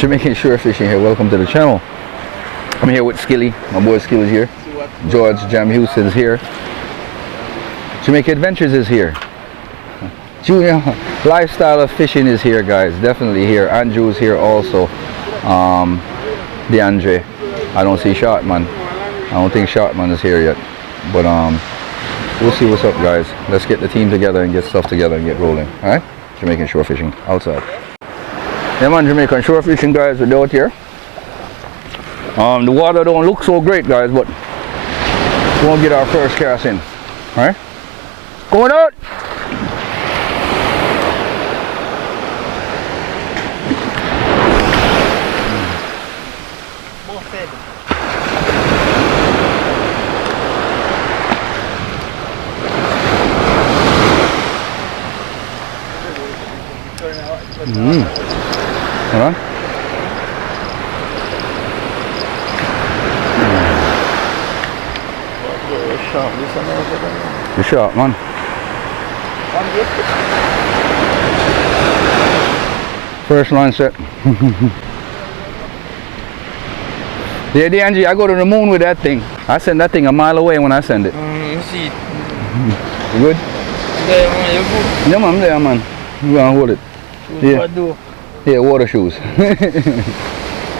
Jamaican shore fishing here. Welcome to the channel. I'm here with Skilly. My boy Skilly's here. George Jam Houston is here. Jamaica Adventures is here. Junior Lifestyle of Fishing is here, guys. Definitely here. Andrew's here also. DeAndre. I don't see Shotman. I don't think Shotman is here yet. But we'll see what's up, guys. Let's get the team together and get stuff together and get rolling. Alright? Jamaican shore fishing outside. Yeah man, Jamaican shore fishing, guys. We're out here. The water don't look so great, guys, but we'll get our first cast in. Alright? Going out! Hold on. You're sharp, man. First line set. Yeah, DNG, I go to the moon with that thing. I send that thing a mile away when I send it. See it. You good? Yeah, man, you're good. Yeah, man, I'm there, man. You gonna hold it. Yeah. Yeah, water shoes.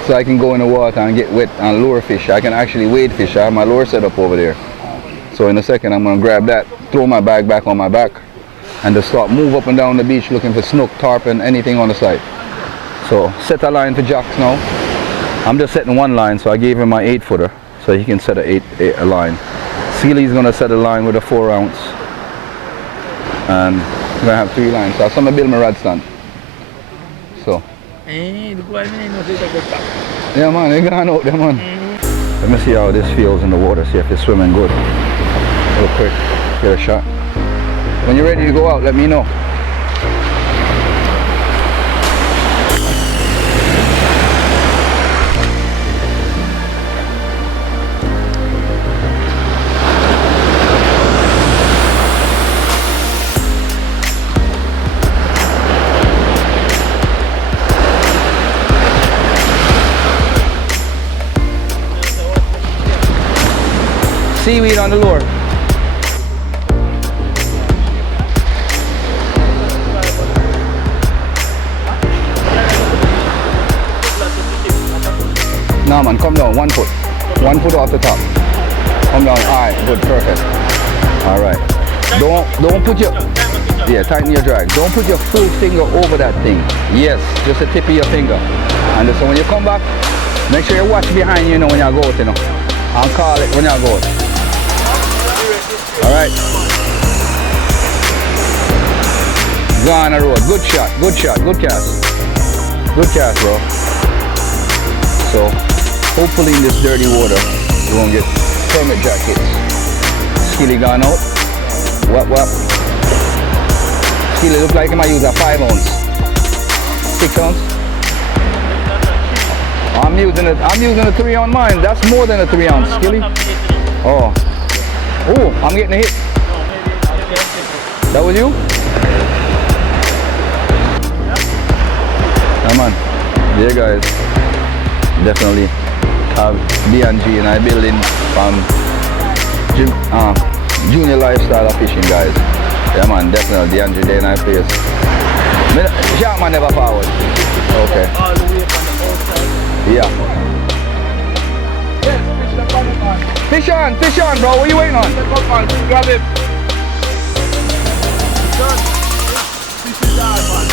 So I can go in the water and get wet and lure fish. I can actually wade fish. I have my lure set up over there. So in a second I'm gonna grab that, throw my bag back on my back, and just start move up and down the beach looking for snook, tarpon, anything on the side. So set a line for Jacks now. I'm just setting one line, so I gave him my 8-footer so he can set a line. Sealy's gonna set a line with a 4-ounce. And I'm gonna have 3 lines. So I'm gonna build my rod stand. So. Yeah man, they're going out there, man. Let me see how this feels in the water, see if it's swimming good. Real quick, get a shot. When you're ready to go out, let me know. Seaweed on the lure. No man, come down, 1 foot. 1 foot off the top. Come down, alright, good, perfect. Alright. Don't put your, yeah, tighten your drag. Don't put your full finger over that thing. Yes, just the tip of your finger. And so when you come back, make sure you watch behind you, when you go out, and call it when you go out. Alright. Go on the road. Good shot, good cast. Good cast, bro. So, hopefully in this dirty water, you won't get permit jackets. Skilly gone out. What? Skilly look like he might use a 5-ounce. 6-ounce. I'm using a 3-ounce mine. That's more than a 3-ounce, Skilly. Oh, I'm getting a hit. That was you? Come on. Yeah, guys. Definitely have B&G and I building Junior Lifestyle of Fishing, guys. Yeah, man. Definitely D&G day and I face. Shotman never forward. Okay. All the way from the outside. Yeah. Fish on, bro. What are you waiting on? Grab him. Fish is hard, man.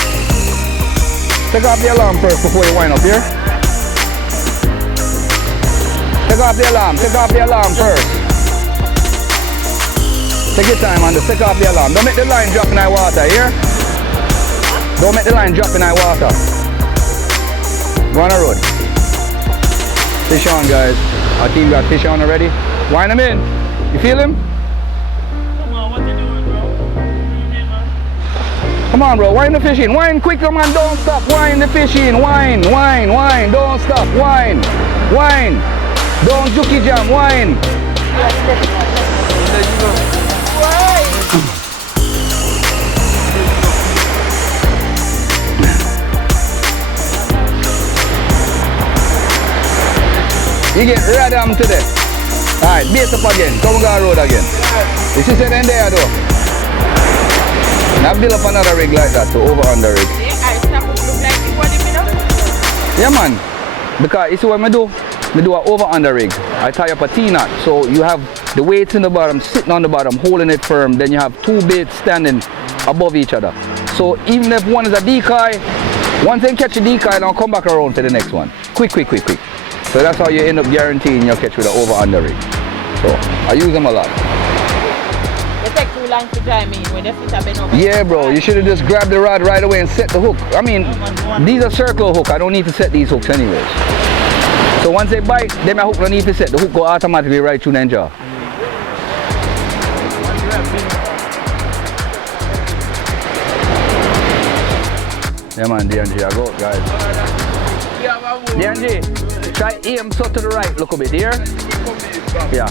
Take off the alarm first before you wind up here. Take off the alarm first. Take your time, man. Just take off the alarm. Don't make the line drop in that water, here. Don't make the line drop in that water. Go on the road. Fish on, guys. Our team got fish on already. Wind him in. You feel him? Come on, what you doing, bro? What you doing, man? Come on, bro. Wind the fish in. Wind quicker, man. Don't stop. Wind the fish in. Wind. Don't stop. Wind. Don't juki jam. Wind. You get radam today. Alright, base up again. Come on road again. You see something there though? Now build up another rig like that to over on the rig. Yeah man. Because you see what I do? I do an over on the rig. I tie up a T-knot. So you have the weights in the bottom, sitting on the bottom, holding it firm. Then you have two baits standing above each other. So even if one is a decoy, once they catch a decoy, they'll come back around to the next one. Quick. So that's how you end up guaranteeing your catch with an over on the rig. So I use them a lot. It takes too long to dry me when the fish have been over. Yeah bro, you should have just grabbed the rod right away and set the hook. I mean, these are circle hook. I don't need to set these hooks anyways. So once they bite, then my hook don't need to set. The hook go automatically right through the jaw. Yeah man, DNG, I go guys. DNG, try aim so to the right, look a bit here. Yeah.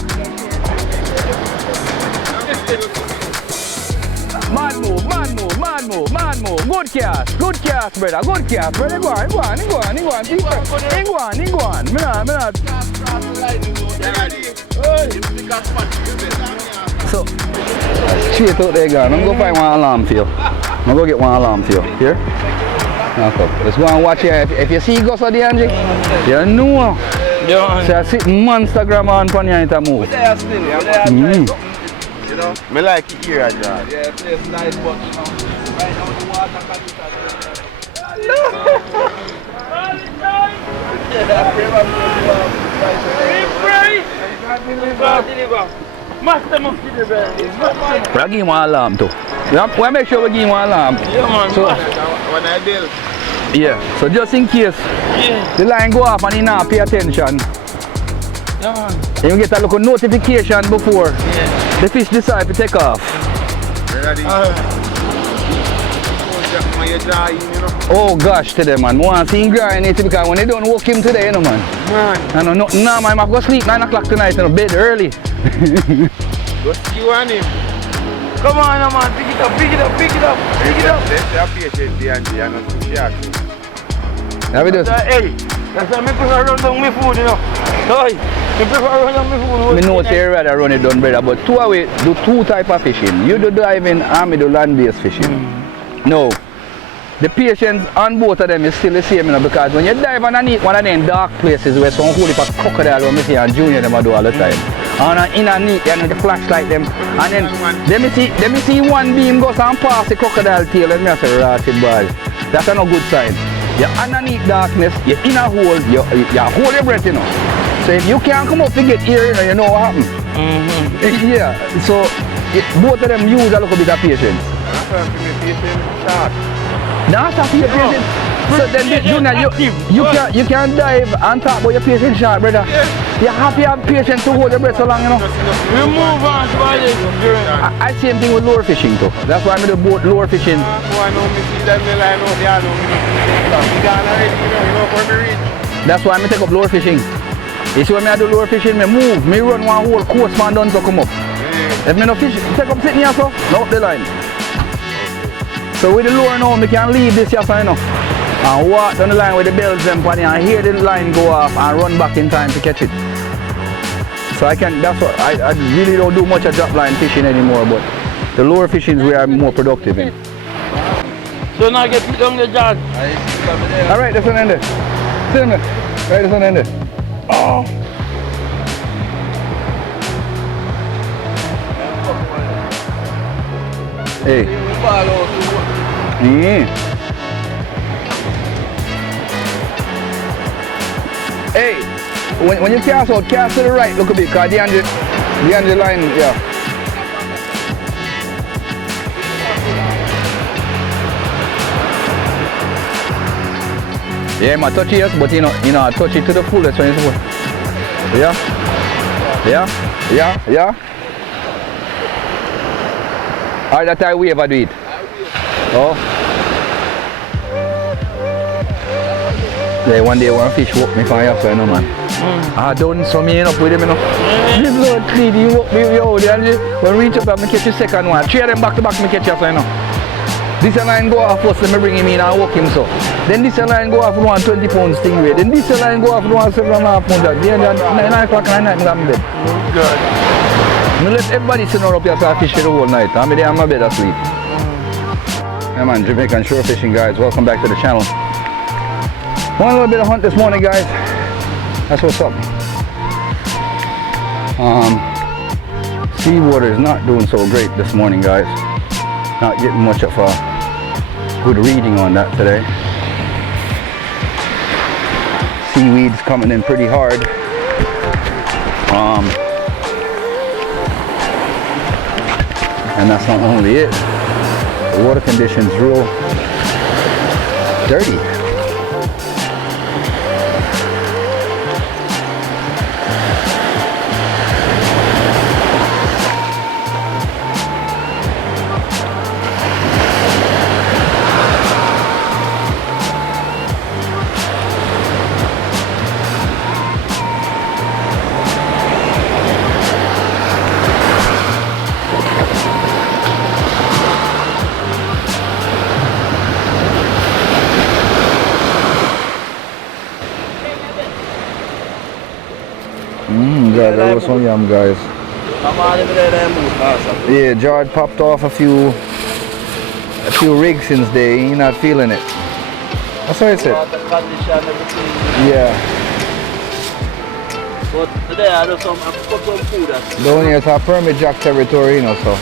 Man move. Good cast, brother. Good cast, brother. Go on. So, straight out there, guys. I'm going to find one alarm for you. I'm going to go get one alarm for you. Here? Okay. Let's go and watch here. If you see Gus or DNG, you know. So I sit Monstergram on for you to move. You know, me like it here, John. Yeah, place nice, but you know, right now the water We'll give him one alarm too. We'll make sure we give him one alarm. Yeah, man. So, when I deal. Yeah, so just in case the line go off and he not pay attention. Yeah, man. And you get a little notification before the fish decide to take off. Oh gosh, today man, I want to see him grind it because when they don't walk him today, you know man. I know nothing now, man, I have to go sleep 9 o'clock tonight in bed early. Go see on him. Come on, man, pick it up. Let's have patience, DNG, and not too sharp. How we do? Hey, that's why I prefer run down my food, you know. Hey, I prefer run down my food. I know say you rather run it down, brother, but two away do two type of fishing. You do diving and me do land-based fishing. No, the patience on both of them is still the same, you know, because when you dive underneath one of them dark places where some holy for crocodile when me see and Junior them do all the time. And in underneath you know the flashlight them and then let me see one beam goes and pass the crocodile tail and me say ratchet boy. That's no good sign. You're underneath darkness, you're in a hole, you hold your breath, you know. So if you can't come up to get here, you know what happened. Yeah, so both of them use a little bit of patience. Now stop your patience. So then you can dive and talk about your patience short, brother. You have to have patience to hold your breath so long, you know. We move on to all this. I same thing with lure fishing too. That's why I do both lure fishing. That's why I take up lure fishing. You see when I do lure fishing, I move, I run one whole coast man down to come up. If I no fish, take up sitting here so, no up the line. So with the lure now, I can leave this here so, you know, and walk down the line with the bells and hear the line go off and run back in time to catch it. So I can, that's what, I really don't do much of drop line fishing anymore, but the lure fishing is where I'm more productive in. So now get it on the judge. Alright, this one ended. See me? Right, this one ended. Oh! Hey. Hey, when you cast out, cast to the right, look a bit, because the end line, yeah. Yeah, I touch it, but you know, I touch it to the fullest when it's full. Yeah. Alright, that's how we ever do it. Oh. Yeah, one day one fish walk me from here, so you know, man. I done some up with him, you know. This Lord clean, he walk me out there, and when we reach up, I catch the second one. 3 of them back to back, I catch you, so you know. This line go off first, let me bring him in and walk him so. Then this line go off with one 20 pound stingray. Then this line go off with one 7.5 pound jack. Then 9 o'clock at night, I'm in bed. Good. I let everybody sit down up here so I fish for the whole night. I'm there on my bed asleep. Yeah man, Jamaican shore fishing guys, welcome back to the channel. Want a little bit of hunt this morning guys. That's what's up. Seawater is not doing so great this morning guys. Not getting much of a good reading on that today. Seaweed's coming in pretty hard. And that's not only it. The water conditions real dirty. Yeah, there was some yam guys. Yeah, George popped off a few rigs since day. He not feeling it. That's what I said. Yeah. But today I do some food. Down here it's a permit jack territory, you know, so.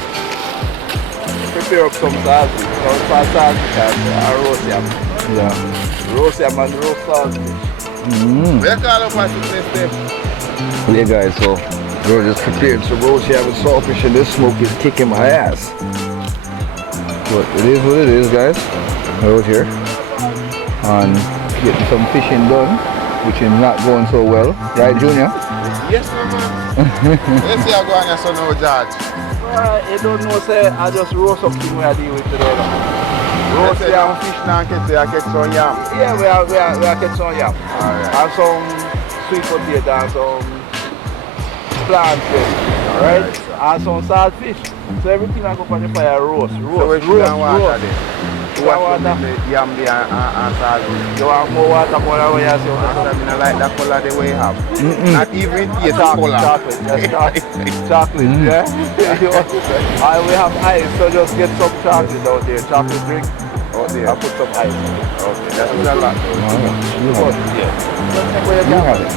Prepare up some sausage. Some sausage and roast yam. Yeah. Roast yam and roast sausage. Where call up what's the name? Yeah guys, so George just prepared some roast yam and saltfish and this smoke is kicking my ass. but it is what it is guys. Out here. And getting some fishing done, which is not going so well. Right Junior? Yes man. Let's see how go on your son now George. You don't know say I just roast up thing where I deal with today. Roast yam, fish now and catch some yam. Yeah, we are catch some yam. Alright. And some sweet potato and some plantain, alright? And some saltfish. So everything I go on the fire roast. So we should have water there. What water? Yam there and saltfish. You want more water color where you say? I like that color the way you have. Not even taste color. Chocolate, just chocolate, yeah? And we have ice, so just get some chocolate out there. Chocolate drink. Out there. I'll put some ice. Okay, that's a lot. You have it. Yeah. You have it.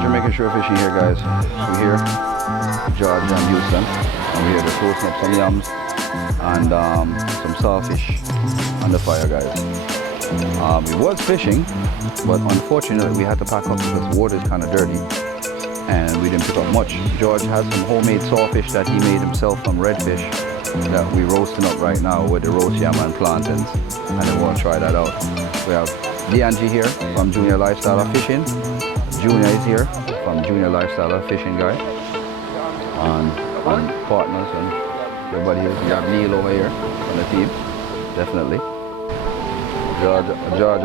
Jamaican shore fishing here guys. We're here, George and Houston, and we're here just roasting up some yams and some saltfish on the fire guys. We was fishing, but unfortunately we had to pack up because the water is kind of dirty and we didn't pick up much. George has some homemade saltfish that he made himself from redfish that we're roasting up right now with the roast yam and plantains, and then we'll try that out. We have DNG here from Junior Lifestyle of Fishing. Junior is here from Junior Lifestyle Fishing Guy and partners and everybody here. We have Neil over here on the team, definitely. George,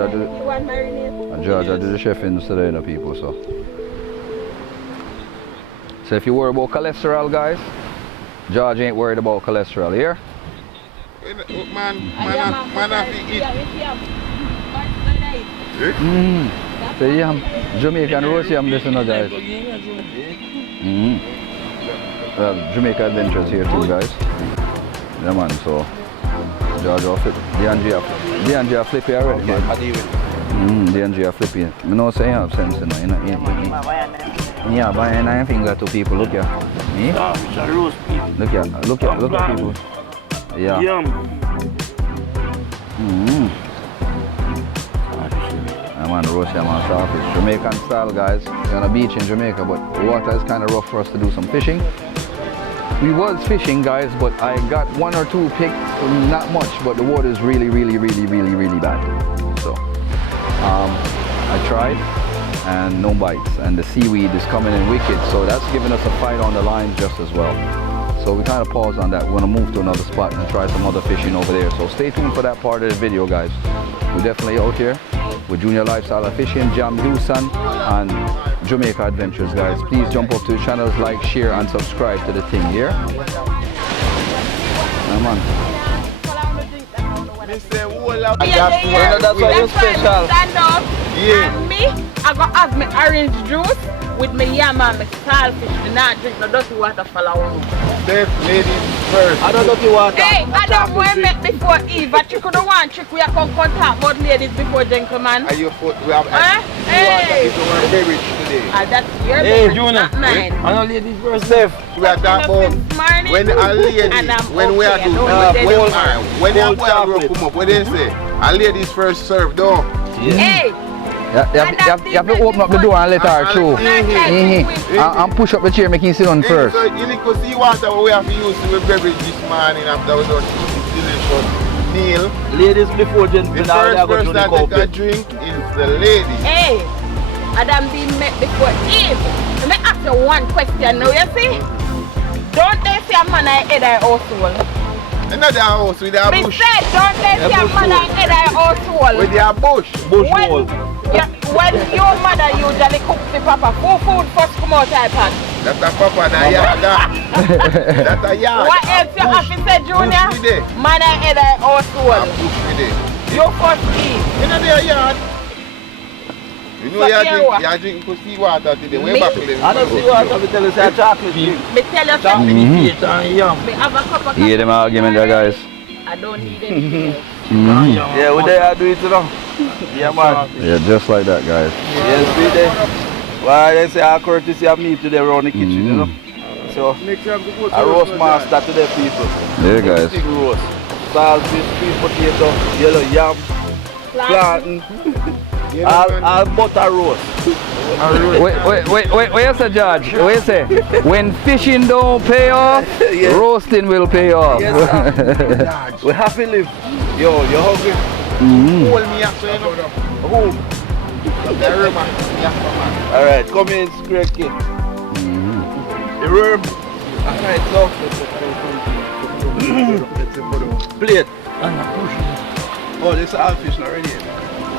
I do the chefing today, you know, people. So if you worry about cholesterol, guys, George ain't worried about cholesterol here. Man, So yam, Jamaican roast yam, this and that guys. Jamaica Adventures here too guys. Yeah man, so George will flip. DNG are flippy already man. DNG are flippy. I know say you have sense you know. Yeah, but I ain't finger to people, look here. Me? Look at people. Yeah. Yum. I'm on the roast yam and saltfish. Jamaican style guys. We're on a beach in Jamaica, but the water is kind of rough for us to do some fishing. We was fishing guys, but I got one or two picked, not much, but the water is really bad. So I tried and no bites, and the seaweed is coming in wicked, so that's giving us a fight on the lines just as well. So we kind of paused on that. We're gonna move to another spot and try some other fishing over there. So stay tuned for that part of the video, guys. We're definitely out here with Junior Lifestyle of Fishing, Jam Houston, and Jamaica Adventures, guys. Please jump up to the channels, like, share, and subscribe to the thing here. Yeah, man. That's why you're special. Stand up. Yeah. And me, I go have my orange juice with my yam and my saltfish. Me not drink no dirty water for long. Steph, ladies first. I don't dirty water. Hey, I don't want to make before Eve. I trick the one trick we are come contact about ladies before gentlemen. Are you foot? We have Hey. is our beverage today. That's your Hey, business, Junior. not mine. I don't ladies first, Steph. We are talking about when a lady, when we are doing, when they come up, what they say? A ladies first serve, though. Hey. You have to open up the door and let her through. And push up the chair, make him sit on first. So you need to see water we have to use to beverage this morning after we done this delicious meal. Ladies before gentlemen. The first person that take a drink is the lady. Hey, Adam been met before Eve. Let me ask you one question now, you see? Don't they say a man I head I also? Another house with a Me bush. said, don't they say a man I head I also? With their bush. When your mother usually cooks the papa, food first come out I pan. That's a papa, that yard. That's a yard. What else you have to say, Junior? Bush with it. Man I head I also. A bush with it. You first eat. You know their yard. You know you're drinking for sea water today. Way back then. I don't see water, we tell you say chocolate drink. Me tell you Chocolate something. cake and yam. Me have a cup of You hear them argument there, guys? I don't need anything else. Yeah, we there do it now. Yeah, man. Yeah, just like that, guys. Yes, we there. Well, they say our courtesy of me today around the kitchen, you know. So, a roast master to the people. Yeah, guys. Big roast. Saltfish, sweet potato, yellow yam, plantain. All butter roast. Wait, what you say, George? What you say? When fishing don't pay off, Yes. roasting will pay off. Yes, we have to live. Yo, you hungry? Hold me up so you know. Who? Alright, come in, Square King. The worm. Alright, so. Plate. Oh, this is all fish not ready.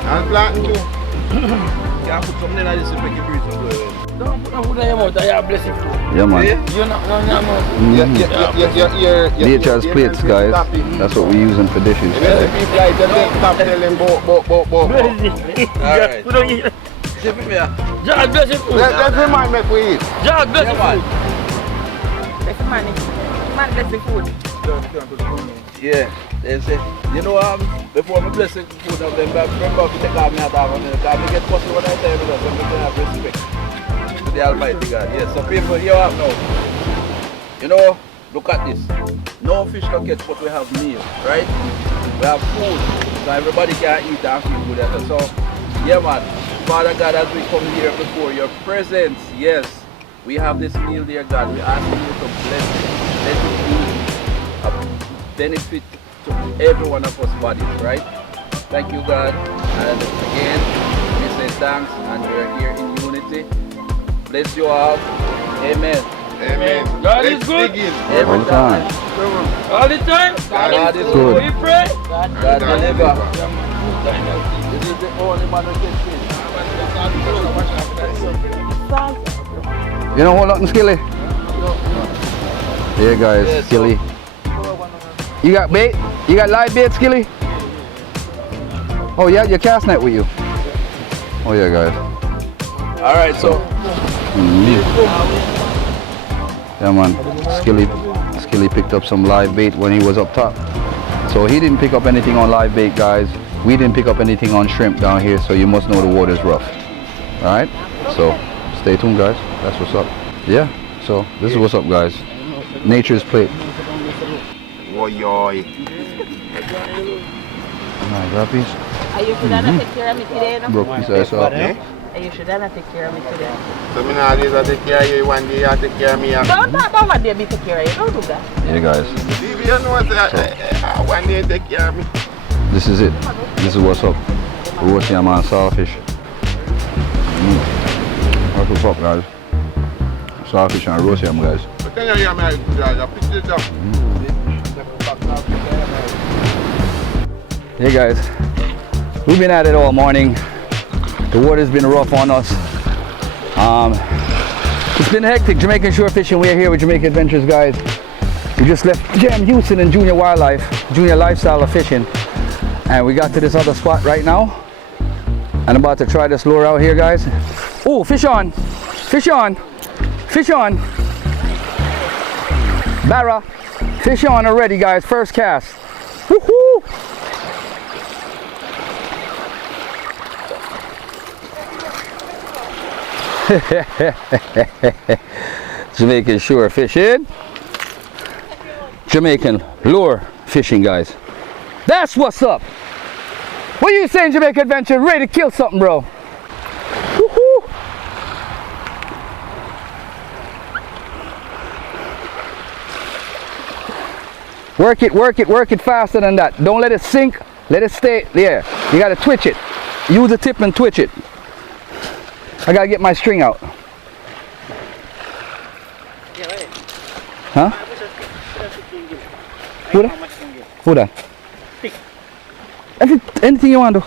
And planting too. Can put something like this to make it breathe some good. Don't put no food in your mouth, I bless you. Yeah, man. You're not in your mouth. Nature's plates, guys. That's what we're using for dishes. You know the people like them stop telling bo. Alright. Give me here. George, bless your food. Let's remind me we eat. George, bless Yeah, your man. food. Bless money. Man, bless the food. Yeah, they say, you know, before I bless the food of them, remember to take out me at that one, because I get possible when I tell you that, so we can have respect to the Almighty God. Yes, so people here have now, you know, look at this. No fish can catch, but we have meal, right? We have food, so everybody can eat and feel good at it. So, yeah, man, Father God, as we come here before your presence, yes, we have this meal, dear God. We ask you to bless it. Let it be a benefit to every one of us bodies, right? Thank you, God. And again, we say thanks, and we're here in unity. Bless you all. Amen. Amen. God is Let's good. dig in. Every All the time. All the time. God is good. We pray. God deliver. This is the only man who can fish. You know what, nothing skilly? Yeah, guys, Yeah, so- skilly. You got bait? You got live bait, skilly? Oh yeah, your cast net with you. Oh yeah, guys. All right, so Yeah, man. Skilly picked up some live bait when he was up top. So he didn't pick up anything on live bait, guys. We didn't pick up anything on shrimp down here, so you must know the water's rough. All right? So stay tuned, guys. That's what's up. Yeah. So this is what's up, guys. Nature's plate. Yoy. Grab piece. Are you sure that take care of me today? No? Broke piece of ice off. Are you sure that take care of me today? So me always I take care of you, one day I take care of me. Don't talk about what they be take care of you. Don't do that. Yeah, guys. You know say one day take care of me. This is it. This is what's up. Roast Yam And Saltfish. That's what's up, guys. Saltfish and roast yam, guys. Hey guys, we've been at it all morning. The water's been rough on us. It's been hectic. Jamaican shore fishing. We're here with Jamaica Adventures, guys. We just left Jam Houston and Junior Lifestyle of Fishing, and we got to this other spot right now. And I'm about to try this lure out here, guys. Oh, fish on, fish on, fish on. Barra, fish on already, guys. First cast. Woohoo! Jamaican shore fishing. Jamaican lure fishing, guys. That's what's up. What are you saying, Jamaica Adventure? Ready to kill something, bro. Woohoo! Work it, work it, work it faster than that. Don't let it sink. Let it stay there. You gotta twitch it. Use the tip and twitch it. I gotta get my string out. Huh? Who that? Who that? Anything you want to do.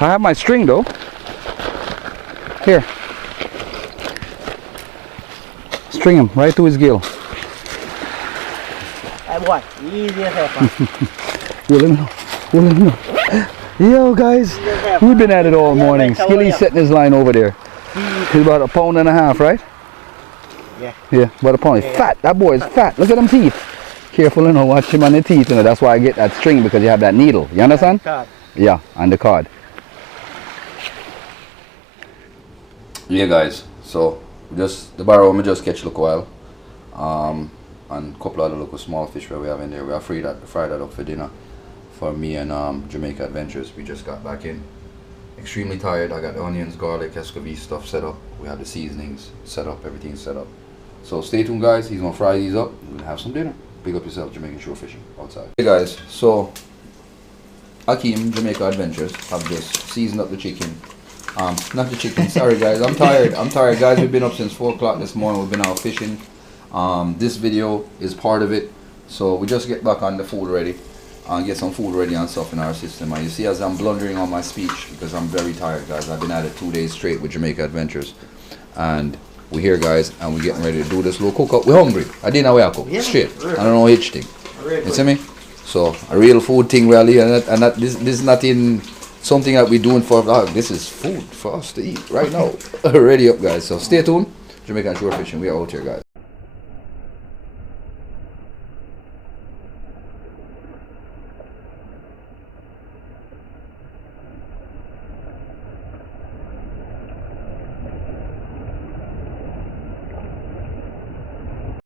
I have my string though. Here. String him right to his gill. Hey boy, easy as hell. Well, yo guys, we've been at it all morning. Skilly's setting his line over there. He's about 1.5 pounds, right? Yeah. Yeah, about a pound. He's fat. That boy is fat. Look at them teeth. Careful, you know, watch him on the teeth. You know, that's why I get that string, because you have that needle. You understand? Yeah, and the card. Yeah, guys. So just the barrow, we just catch a little while, and a couple other little small fish where we have in there. We have fry that up for dinner for me and Jamaica Adventures. We just got back in. Extremely tired. I got the onions, garlic, escovitch stuff set up. We have the seasonings set up. Everything's set up. So stay tuned, guys. He's gonna fry these up. We're gonna have some dinner. Big up yourself, Jamaican shore fishing outside. Hey guys, so Akeem, Jamaica Adventures, have just seasoned up the chicken. Not the chicken, sorry guys, I'm tired guys. We've been up since 4 o'clock this morning. We've been out fishing. This video is part of it. So we just get back on the food ready and get some food ready and stuff in our system. And you see as I'm blundering on my speech because I'm very tired, guys. I've been at it 2 days straight with Jamaica Adventures. And we're here, guys, and we're getting ready to do this little cook up. We're hungry. I didn't know where I cook. Straight. I don't know which thing. You see me? So a real food thing really, and this is not in something that we're doing for vlog. This is food for us to eat right now. Ready up, guys. So stay tuned. Jamaican shore fishing. We are out here, guys.